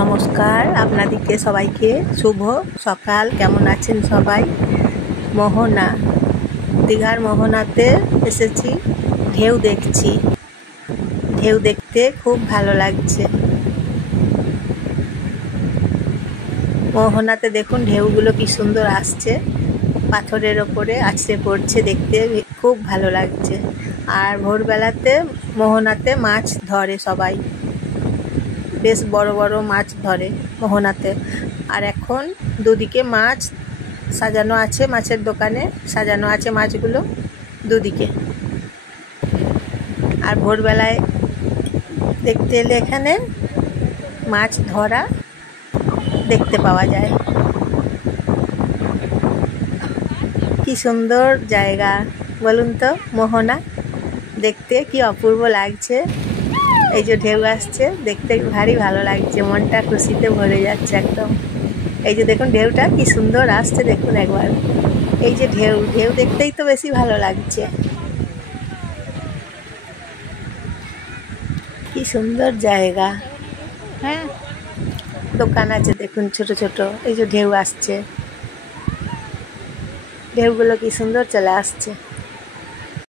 নমস্কার আপনাদেরকে সবাইকে শুভ সকাল। কেমন আছেন সবাই? মোহনা, দীঘার মোহনাতে এসেছি, ঢেউ দেখছি। ঢেউ দেখতে খুব ভালো লাগছে। মোহনাতে দেখুন ঢেউগুলো কি সুন্দর আসছে, পাথরের ওপরে আছড়ে পড়ছে, দেখতে খুব ভালো লাগছে। আর ভোরবেলাতে মোহনাতে মাছ ধরে সবাই, বেশ বড় বড় মাছ ধরে মোহনাতে। আর এখন দুদিকে মাছ সাজানো আছে, মাছের দোকানে সাজানো আছে মাছগুলো দুদিকে। আর ভোরবেলায় দেখতে এলে এখানে মাছ ধরা দেখতে পাওয়া যায়। কি সুন্দর জায়গা বলুন তো, মোহনা দেখতে কি অপূর্ব লাগছে। এই যে ঢেউ আসছে, দেখতে ভারী ভালো লাগছে, মনটা খুশিতে ভরে যাচ্ছে একদম। এই যে দেখুন ঢেউটা কি সুন্দর আসছে, দেখুন একবার। এই যে ঢেউ ঢেউ দেখতেই তো বেশি ভালো লাগছে। কি সুন্দর জায়গা। হ্যাঁ, দোকান আছে দেখুন ছোট ছোট। এই যে ঢেউ আসছে, ঢেউগুলো কি সুন্দর চলে আসছে।